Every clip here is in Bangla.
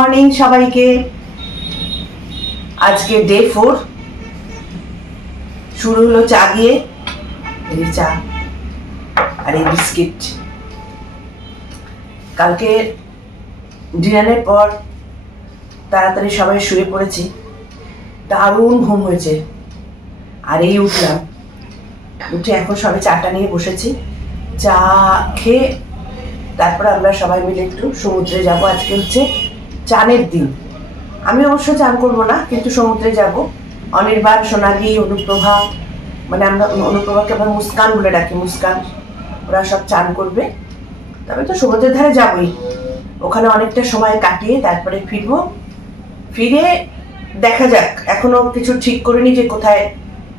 মর্নিং সবাইকে। আজকে ডে 4 শুরু হলো চা দিয়ে। এই চা আর এই বিস্কিট। কালকে ডিনারের পর তাড়াতাড়ি সবাই শুয়ে পড়েছি, দারুণ ঘুম হয়েছে। আর এই উঠলাম, উঠে এখন সবাই চাটা নিয়ে বসেছি। চা খেয়ে তারপর আমরা সবাই মিলে একটু সমুদ্রে যাব। আজকে হচ্ছে চানের দিন। আমি অবশ্য চান করবো না, কিন্তু সমুদ্রে যাব। অনির্বাণ, সোনালি, অনুপ্রভা, মানে আমরা অনুপ্রভাকে আবার মুস্কান বলে ডাকি, মুস্কান, ওরা সব চান করবে। তবে তো সমুদ্রের ধারে যাবই, ওখানে অনেকটা সময় কাটিয়ে তারপরে ফিরবো। ফিরে দেখা যাক, এখনো কিছু ঠিক করিনি যে কোথায়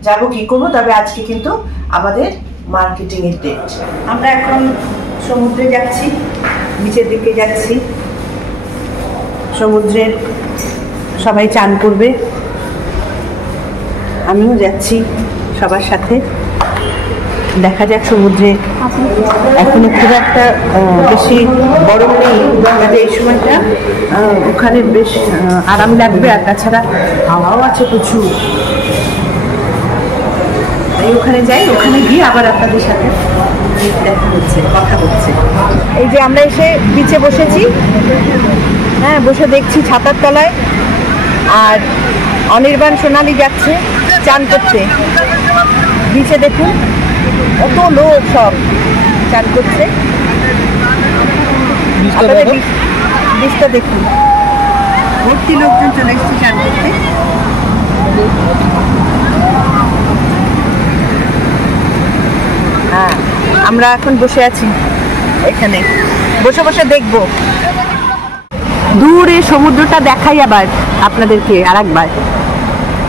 যাব, কি করবো। তবে আজকে কিন্তু আমাদের মার্কেটিং এর ডেট। আমরা এখন সমুদ্রে যাচ্ছি, নিচের দিকে যাচ্ছি। সমুদ্রের সবাই চান করবে, আমিও যাচ্ছি সবার সাথে। দেখা যাক সমুদ্রে এখন খুব একটা বেশি গরম নেই, কাজে এই সময়টা ওখানে বেশ আরাম লাগবে। আর তাছাড়া হাওয়াও আছে প্রচুর। এই ওখানে যাই, ওখানে গিয়ে আবার আপনাদের সাথে দেখা হচ্ছে, কথা হচ্ছে। এই যে আমরা এসে বিচে বসেছি, হ্যাঁ, বসে দেখছি ছাতার তলায়। আর অনির্বাণ, সোনালি যাচ্ছে চান করতে বিচে। দেখুন কত লোক, সব চান করছে। বিচটা দেখুন, ভর্তি লোকজন চলে এসছে চান করতে। হ্যাঁ, আমরা এখন বসে আছি এখানে, বসে বসে দেখব। দূরে সমুদ্রটা দেখাই আবার আপনাদেরকে আর একবার।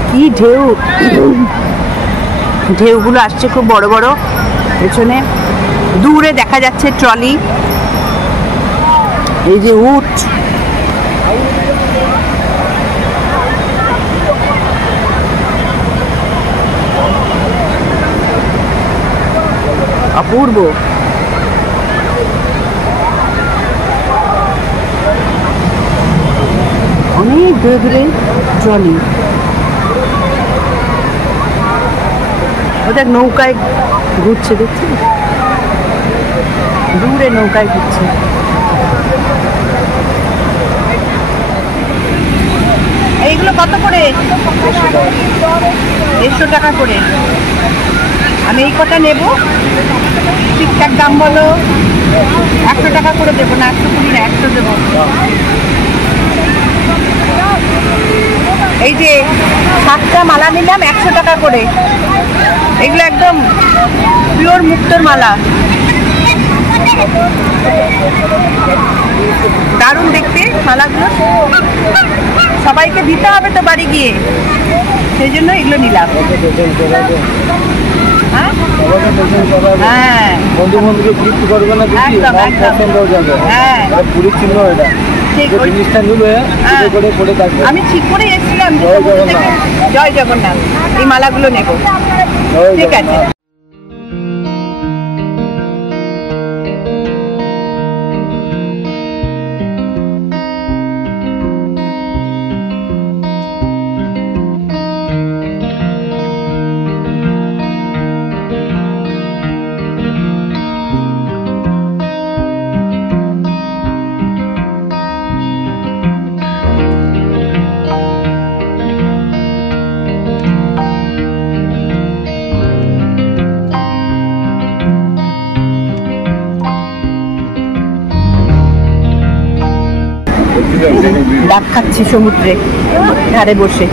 কি ঢেউ, ঢেউগুলো আসছে খুব বড় বড়। পেছনে দূরে দেখা যাচ্ছে ট্রলি, এই যে উট। অপূর্ব। অনেক দূরে দূরে ট্রলি। ওটা নৌকায় ঘুরছে, দেখছি দূরে নৌকায় ঘুরছে। এইগুলো কত করে? 150 টাকা করে। আমি এই কটা নেব, ঠিকঠাক দাম বলো। 100 টাকা করে দেবো না? 120 না, 100 দেবো। এই যে 7টা মালা নিলাম 100 টাকা করে। এগুলো একদম পিওর মুক্তোর মালা, দারুণ দেখতে মালাগুলো। সবাইকে দিতে হবে তো বাড়ি গিয়ে, সেই জন্য এগুলো নিলাম। হ্যাঁ, বন্ধু বন্ধুকে গিফট করবে না, একদম পছন্দ হয়ে যাবে। হ্যাঁ, পুরীর চিহ্ন এটা। জিনিসটা নিলে করে পড়ে থাকবে। আমি ঠিক করে এসেছিলাম, জয় জগন্নাথ, এই মালাগুলো নেব। ঠিক আছে। ডাব খাচ্ছি সমুদ্রে ধারে বসে।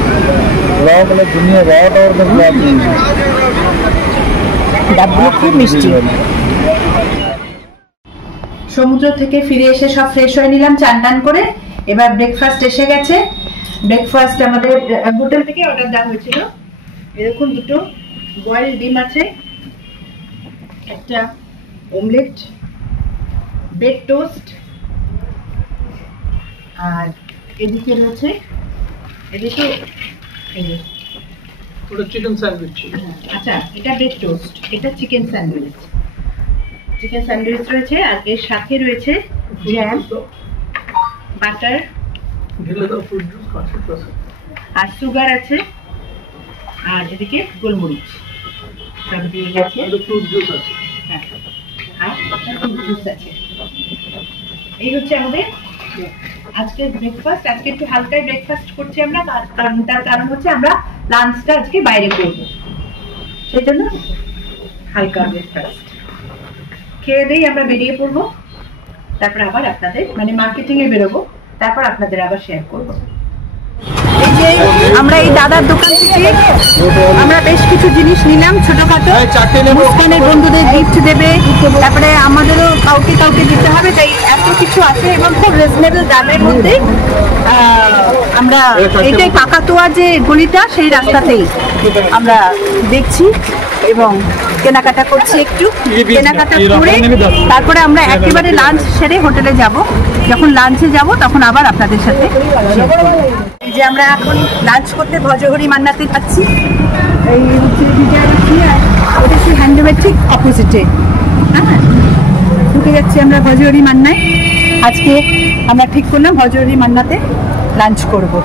ডাবগুলো খুব মিষ্টি। সমুদ্র থেকে ফিরে এসে সব ফ্রেশ হয়ে নিলাম চান টান করে। এবার ব্রেকফাস্ট এসে গেছে। ব্রেকফাস্ট আমাদের হোটেল থেকে অর্ডার দেওয়া হয়েছিল। এরকম দুটো বয়েল ডিম আছে, একটা অমলেট, ব্রেড টোস্ট, আর এদিকে রয়েছে এদিকে ওটা চিকেন স্যান্ডউইচ। আচ্ছা, এটা ব্রেড টোস্ট, এটা চিকেন স্যান্ডউইচ। চিকেন স্যান্ডউইচ রয়েছে, আর এর সাথে রয়েছে জ্যাম, বাটার, আর সুগার আছে, আর এদিকে গোলমরিচ সব দিয়ে গেছে। হ্যাঁ, আর ফ্রুট জুস আছে। এই হচ্ছে আমাদের আজকে ব্রেকফাস্ট। আজকে একটু হালকাই ব্রেকফাস্ট করছি আমরা, তার কারণ হচ্ছে আমরা লাঞ্চটা আজকে বাইরে করবো, সেই জন্য হালকা ব্রেকফাস্ট খেয়ে দিয়ে আমরা বেরিয়ে পড়বো। তারপর আবার আপনাদের মানে মার্কেটিং এ বেরোবো, তারপর আপনাদের আবার শেয়ার করবো। এই যে আমরা এই দাদার দোকান থেকে আমরা বেশ কিছু জিনিস নিলাম ছোটখাটো, মুস্কানের বন্ধুদের গিফট দেবে, তারপরে আমাদেরও কাউকে কাউকে দিতে হবে, তাই এত কিছু আছে এবং খুব রিজনেবল দামের মধ্যে। আমরা এইটাই কাকাতুয়া যে গলিটা সেই রাস্তাতেই আমরা দেখছি এবং কেনাকাটা করছি। একটু কেনাকাটা করে তারপরে আমরা একেবারে লাঞ্চ সেরে হোটেলে যাব। যখন লাঞ্চে যাব তখন আবার আপনাদের সাথে এই যে আমরা এখন লাঞ্চ করতে ভজহরি মান্নাতে যাচ্ছি। এই হচ্ছে বিজয়লক্ষ্মী, আর ওটা সেই হ্যান্ডলুমের ঠিক অপোজিটে। হ্যাঁ, ঢুকে যাচ্ছি আমরা ভজহরি মান্নায়। আজকে আমরা ঠিক করলাম ভজহরি মান্নাতে লাঞ্চ করব।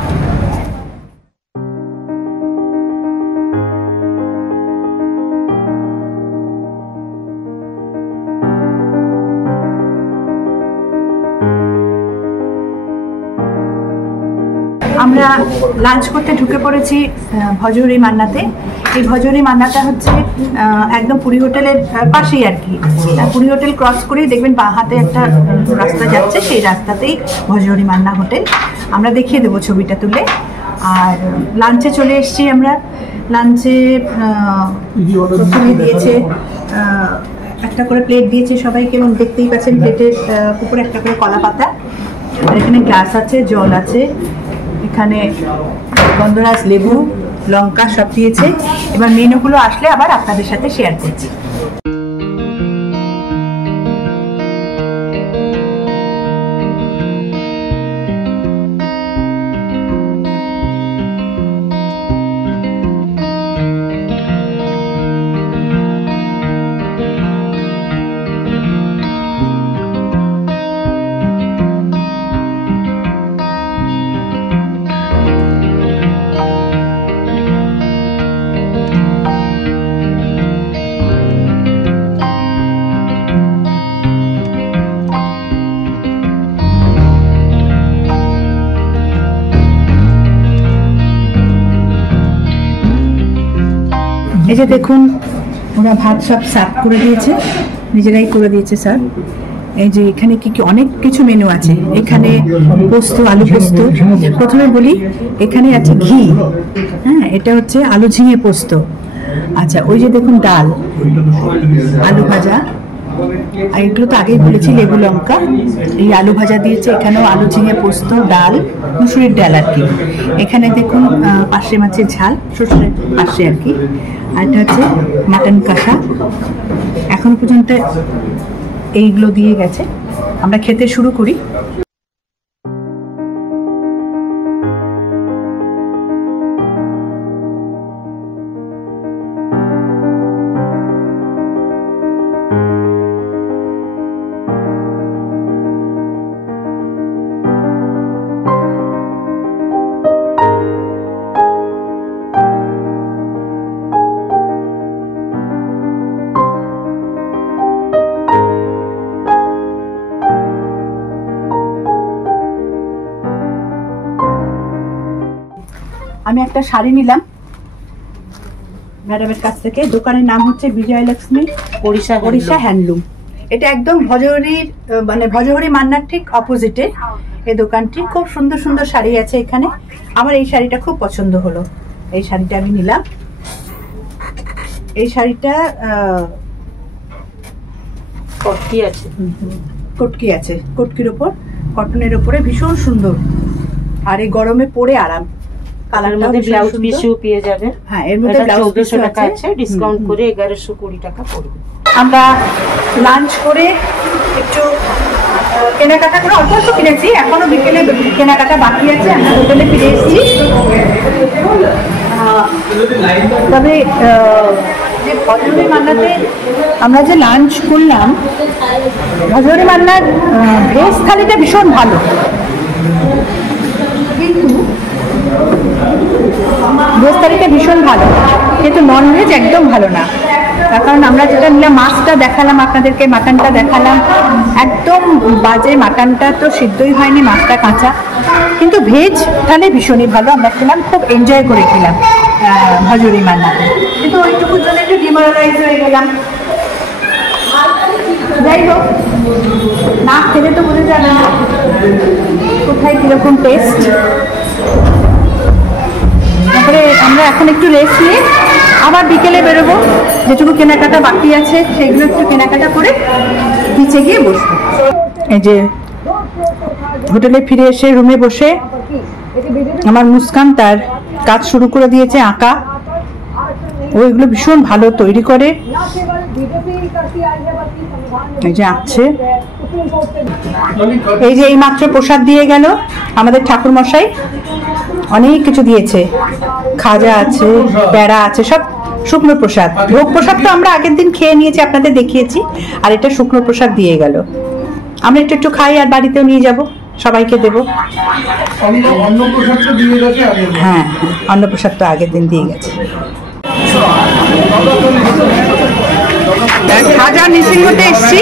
আমরা লাঞ্চ করতে ঢুকে পড়েছি ভজহরি মান্নাতে। এই ভজহরি মান্নাটা হচ্ছে একদম পুরী হোটেলের পাশেই আর কি। পুরী হোটেল ক্রস করেই দেখবেন বাঁ হাতে একটা রাস্তা যাচ্ছে, সেই রাস্তাতেই ভজহরি মান্না হোটেল। আমরা দেখিয়ে দেবো ছবিটা তুলে। আর লাঞ্চে চলে এসেছি আমরা। লাঞ্চে প্রথমে দিয়েছে একটা করে প্লেট দিয়েছে সবাইকে, এবং দেখতেই পাচ্ছেন প্লেটের উপরে একটা করে কলা পাতা, আর এখানে গ্লাস আছে, জল আছে, এখানে গন্ধরাজ, লেবু, লঙ্কা সব দিয়েছে। এবার মেনুগুলো আসলে আবার আপনাদের সাথে শেয়ার করছি। এই যে দেখুন, ওরা ভাত সব সার্ভ করে দিয়েছে, নিজেরাই করে দিয়েছে স্যার। এই যে এখানে কি কি অনেক কিছু মেনু আছে। এখানে পোস্ত, আলু পোস্ত। প্রথমে বলি, এখানে আছে ঘি। হ্যাঁ, এটা হচ্ছে আলু ঝিঙে পোস্ত। আচ্ছা, ওই যে দেখুন ডাল, আলু ভাজা, আর এগুলো তো আগেই বলেছি, লেবু লঙ্কা। এই আলু ভাজা দিয়েছে, এখানেও আলু ঝিঙে পোস্ত, ডাল, মুসুরির ডাল আর কি। এখানে দেখুন পার্শে মাছের ঝাল, শ্বশুরের পাশে আর কি। আর এটা হচ্ছে মাটন কষা। এখন পর্যন্ত এইগুলো দিয়ে গেছে। আমরা খেতে শুরু করি। আমি একটা শাড়ি নিলাম ম্যাডামের কাছ থেকে। দোকানের নাম হচ্ছে বিজয়লক্ষ্মী ওড়িশা হ্যান্ডলুম। এটা একদম ভজহরির মানে ভজহরি মান্নার ঠিক অপোজিটে এই দোকানটি। খুব সুন্দর সুন্দর শাড়ি আছে এখানে। আমার এই শাড়িটা খুব পছন্দ হলো, এই শাড়িটা আমি নিলাম। এই শাড়িটা কটকি আছে, কটকির ওপর কটনের ওপরে ভীষণ সুন্দর, আর এই গরমে পরে আরাম। কালার মধ্যে ব্লাউজ পিসও পেয়ে যাবেন। হ্যাঁ, এর মধ্যে ব্লাউজ পিসও টাকা আছে, ডিসকাউন্ট করে 1120 টাকা পড়বে। আমরা লাঞ্চ করে একটু কেনাকাটা করে অল্প অল্প কিনেছি, এখনো বিকেলে কেনাকাটা বাকি আছে। আমরা হোটেলে ফিরে এসেছি। তবে যে ভজহরি মান্নাতে আমরা যে লাঞ্চ করলাম, ভজহরি মান্নার ভেজ থালিটা ভীষণ ভালো। ভোজ থালিটা ভীষণ ভালো, কিন্তু ননভেজ একদম ভালো না। তার কারণ আমরা যেটা নিলাম, মাছটা দেখালাম আপনাদেরকে, মাটনটা দেখালাম, একদম বাজে। মাটনটা তো সিদ্ধই হয়নি, মাছটা কাঁচা। কিন্তু ভেজ তাহলে ভীষণই ভালো, আমরা খেলাম, খুব এনজয় করে খেলাম হাজুরি মান্নাতে। কিন্তু ওইটুকুর জন্য একটু ডিমোরালাইজ হয়ে গেলাম। যাই হোক, না খেলে তো বোঝা যাবে না কোথায় কিরকম টেস্ট। তারপরে আমরা এখন একটু রেস্ট নিয়ে আবার বিকেলে বেরোবো, যেটুকু কেনাকাটা বাকি আছে সেগুলো একটু কেনাকাটা করে নিচে গিয়ে বসবো। এই যে হোটেলে ফিরে এসে রুমে বসে আমার মুস্কান তার কাজ শুরু করে দিয়েছে, আঁকা। ওইগুলো ভীষণ ভালো তৈরি করে, এই যে আঁকছে। এই যে এই মাত্র প্রসাদ দিয়ে গেল আমাদের ঠাকুর মশাই, অনেক কিছু দিয়েছে, খাজা আছে, প্যাড়া আছে, সব শুকনো প্রসাদ। ভোগ প্রসাদ তো আমরা আগের দিন খেয়ে নিয়েছি, আপনাদের দেখিয়েছি, আর এটা শুকনো প্রসাদ দিয়ে গেল। আমরা একটু একটু খাই আর বাড়িতেও নিয়ে যাব, সবাইকে দেবো। হ্যাঁ, অন্নপ্রসাদ তো আগের দিন দিয়ে গেছে। খাজা নিসিংহতে এসছি।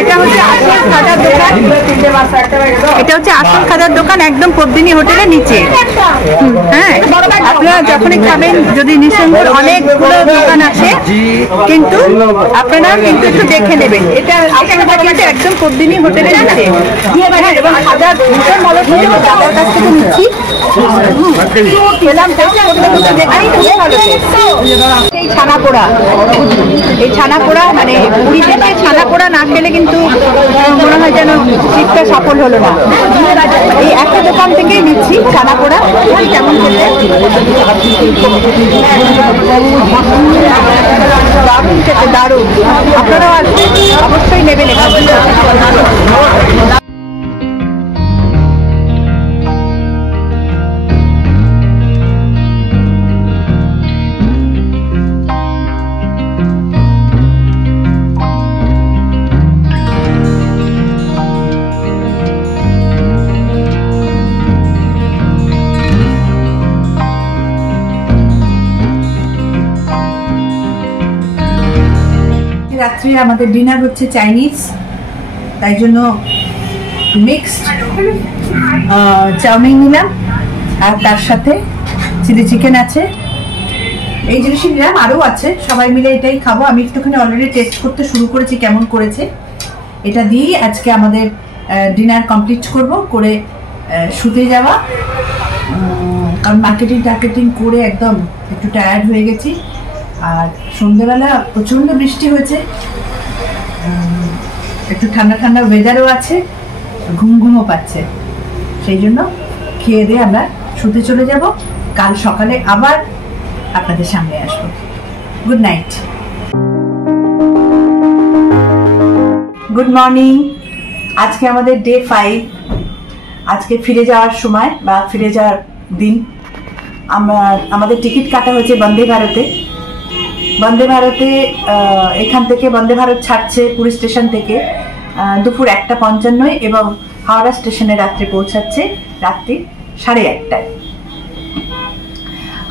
এটা হচ্ছে আসল খাজার দোকান, এটা হচ্ছে আসল খাজার দোকান, একদম পদ্মিনী হোটেলের নিচে। হ্যাঁ, আপনারা যখনই খাবেন, যদি নিসিংহর অনেকগুলো দোকান আছে, কিন্তু আপনারা কিন্তু একটু দেখে নেবেন, এটা একদম পদ্মিনী হোটেলের নিচে। এবং খাজার ভীষণ ভালো ছিল, দাদার কাছ থেকে নিচ্ছি, খেলাম, এই ছানা পোড়া, এই ছানা পোড়া মানে পুরীতে ছানা পোড়া না খেলে কিন্তু মনে হয় যেন ট্রিপটা সফল হলো না। এই একটা দোকান থেকেই নিচ্ছি ছানা পোড়া, কেমন খেতে, দারুণ খেতে, দারুণ। আপনারাও আসবেন, অবশ্যই নেবেন এখানে। রাত্রে আমাদের ডিনার হচ্ছে চাইনিজ, তাই জন্য মিক্সড চাউমিন নিলাম, আর তার সাথে চিলি চিকেন আছে। এই জিনিসই নিলাম, আরও আছে, সবাই মিলে এটাই খাবো। আমি একটুখানি অলরেডি টেস্ট করতে শুরু করেছি কেমন করেছে। এটা দিয়েই আজকে আমাদের ডিনার কমপ্লিট করব, করে শুতে যাওয়া, কারণ মার্কেটিং করে একদম একটু টায়ার্ড হয়ে গেছি। আর সন্ধ্যেবেলা প্রচণ্ড বৃষ্টি হয়েছে, একটু ঠান্ডা ঠান্ডা ওয়েদারও আছে, ঘুমও পাচ্ছে, সেই জন্য খেয়ে দিয়ে আমরা শুতে চলে যাব। কাল সকালে আবার আপনাদের সামনে আসবো। Good night, good morning. আজকে আমাদের ডে 5, আজকে ফিরে যাওয়ার সময় বা ফিরে যাওয়ার দিন। আমাদের টিকিট কাটা হয়েছে বন্দে ভারতে। বন্দে ভারতে এখান থেকে বন্দে ভারত ছাড়ছে পুরী স্টেশন থেকে দুপুর 1:55 এবং হাওড়া স্টেশনে রাত্রে পৌঁছাচ্ছে রাত্রি 1:30টায়।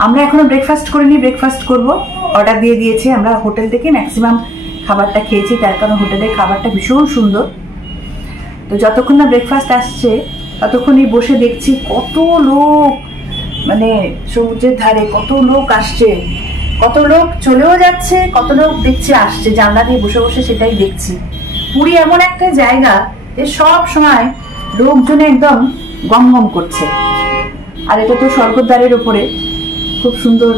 আমরা এখনো ব্রেকফাস্ট করিনি, ব্রেকফাস্ট করব, অর্ডার দিয়ে দিয়েছি। আমরা হোটেল থেকে ম্যাক্সিমাম খাবারটা খেয়েছি, তার কারণ হোটেলের খাবারটা ভীষণ সুন্দর। তো যতক্ষণ না ব্রেকফাস্ট আসছে ততক্ষণই বসে দেখছি কত লোক, মানে সমুদ্রের ধারে কত লোক আসছে, কত লোক চলেও যাচ্ছে, কত লোক দেখছি আসছে। জানলা দিয়ে বসে বসে সেটাই দেখছি। পুরী এমন একটা জায়গা যে সব সময় লোকজনে একদম গমগম করছে। আর এটা তো স্বর্গদ্বারের উপরে, খুব সুন্দর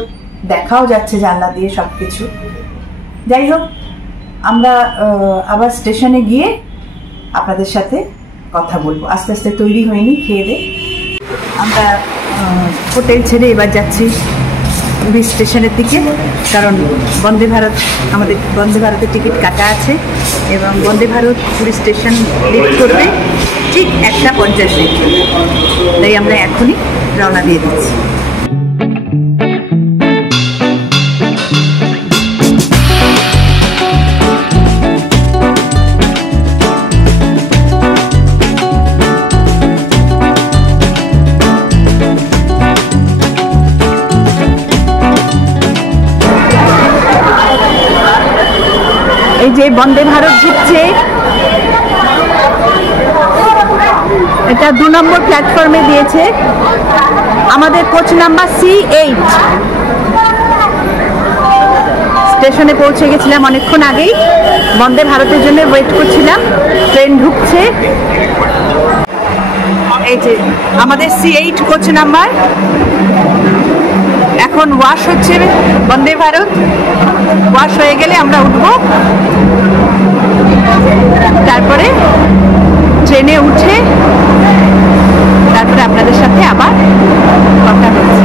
দেখাও যাচ্ছে জানলা দিয়ে সবকিছু। যাই হোক, আমরা আবার স্টেশনে গিয়ে আপনাদের সাথে কথা বলবো। আস্তে আস্তে তৈরি হয়নি, খেয়ে দে আমরা হোটেল ছেড়ে এবার যাচ্ছি পুরী স্টেশনের দিকে, কারণ বন্দে ভারত, আমাদের বন্দে ভারতের টিকিট কাটা আছে এবং বন্দে ভারত পুরী স্টেশন লিফট করবে ঠিক 1:50-এ। তাই আমরা এখনই রওনা দিয়ে দিচ্ছি। এই যে বন্দে ভারত ঢুকছে, এটা 2 নম্বর প্ল্যাটফর্মে দিয়েছে। আমাদের কোচ নাম্বার C8। স্টেশনে পৌঁছে গেছিলাম অনেকক্ষণ আগেই, বন্দে ভারতের জন্য ওয়েট করছিলাম। ট্রেন ঢুকছে। এই যে আমাদের C8 কোচ নাম্বার। এখন ওয়াশ হচ্ছে বন্দে ভারত, ওয়াশ হয়ে গেলে আমরা উঠব, তারপরে ট্রেনে উঠে তারপরে আপনাদের সাথে আবার কথা হচ্ছে।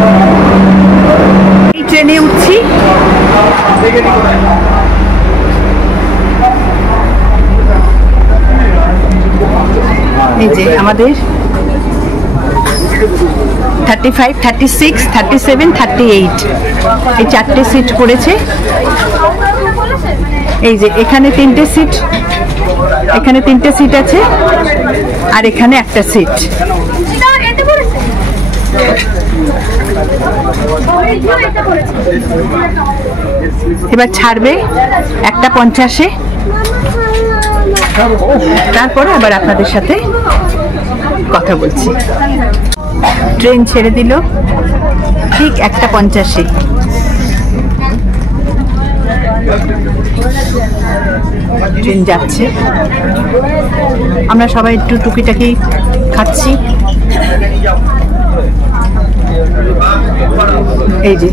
এই ট্রেনে উঠছি, এই যে আমাদের 35, 36, 37, 38 এই 4টে সিট পড়েছে। এই যে এখানে 3টে সিট, এখানে 3টে সিট আছে, আর এখানে একটা সিট। এবার ছাড়বে 1:50-এ, তারপরে আবার আপনাদের সাথে কথা বলছি। ট্রেন ছেড়ে দিল ঠিক 1:50-এ। ট্রেন যাচ্ছে, আমরা সবাই একটু টুকিটাকি খাচ্ছি। এই যে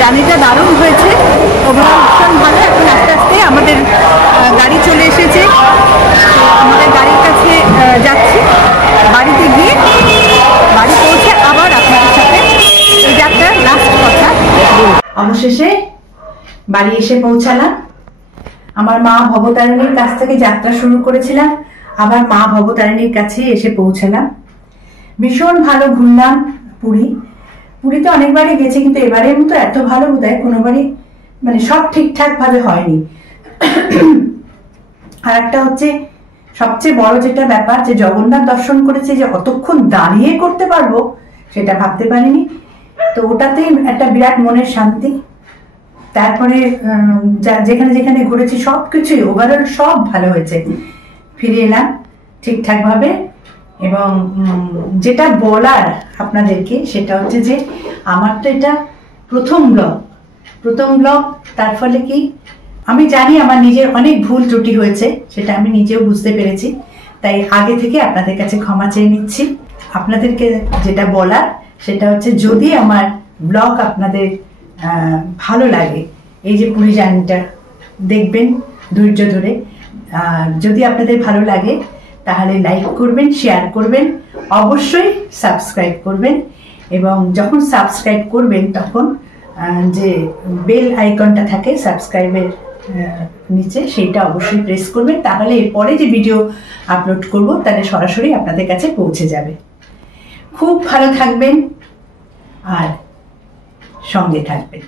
জার্নিটা দারুণ হয়েছে, ওভারঅল ভীষণ ভালো। এখন আস্তে আস্তে আমাদের গাড়ি চলে এসেছে, আমাদের গাড়ির কাছে যাচ্ছি। বাড়িতে গিয়ে বাড়ি পৌঁছে আবার আপনাদের সাথে এই যাত্রার লাস্ট কথা। অবশেষে বাড়ি এসে পৌঁছালাম। আমার মা ভবতারিণীর কাছ থেকে যাত্রা শুরু করেছিলাম, আবার মা ভবতারিণীর কাছে এসে পৌঁছালাম। ভীষণ ভালো ঘুরলাম পুরীতে অনেকবারই গেছি, কিন্তু এবারের মতো এত ভালো বোধহয় কোনোবারই মানে সব ঠিকঠাক ভাবে হয়নি। আর একটা হচ্ছে সবচেয়ে বড় যেটা ব্যাপার, যে জগন্নাথ দর্শন করেছি, যে অতক্ষণ দাঁড়িয়ে করতে পারবো সেটা ভাবতে পারিনি। তো ওটাতেই একটা বিরাট মনের শান্তি। তারপরে যেখানে যেখানে ঘুরেছি সবকিছুই ওভারঅল সব ভালো হয়েছে। ফিরে এলাম ঠিকঠাক ভাবে। এবং যেটা বলার আপনাদেরকে সেটা হচ্ছে যে আমার তো এটা প্রথম ব্লগ। তার ফলে কি আমি জানি আমার নিজের অনেক ভুল ত্রুটি হয়েছে, সেটা আমি নিজেও বুঝতে পেরেছি। তাই আগে থেকে আপনাদের কাছে ক্ষমা চেয়ে নিচ্ছি। আপনাদেরকে যেটা বলার সেটা হচ্ছে, যদি আমার ব্লগ আপনাদের ভালো লাগে, এই যে পুরী জার্নিটা দেখবেন ধৈর্য ধরে, যদি আপনাদের ভালো লাগে তাহলে লাইক করবেন, শেয়ার করবেন, অবশ্যই সাবস্ক্রাইব করবেন। এবং যখন সাবস্ক্রাইব করবেন তখন যে বেল আইকনটা থাকে সাবস্ক্রাইবের নিচে, সেইটা অবশ্যই প্রেস করবেন। তাহলে এরপরে যে ভিডিও আপলোড করব তাহলে সরাসরি আপনাদের কাছে পৌঁছে যাবে। খুব ভালো থাকবেন আর সঙ্গে থাকবেন।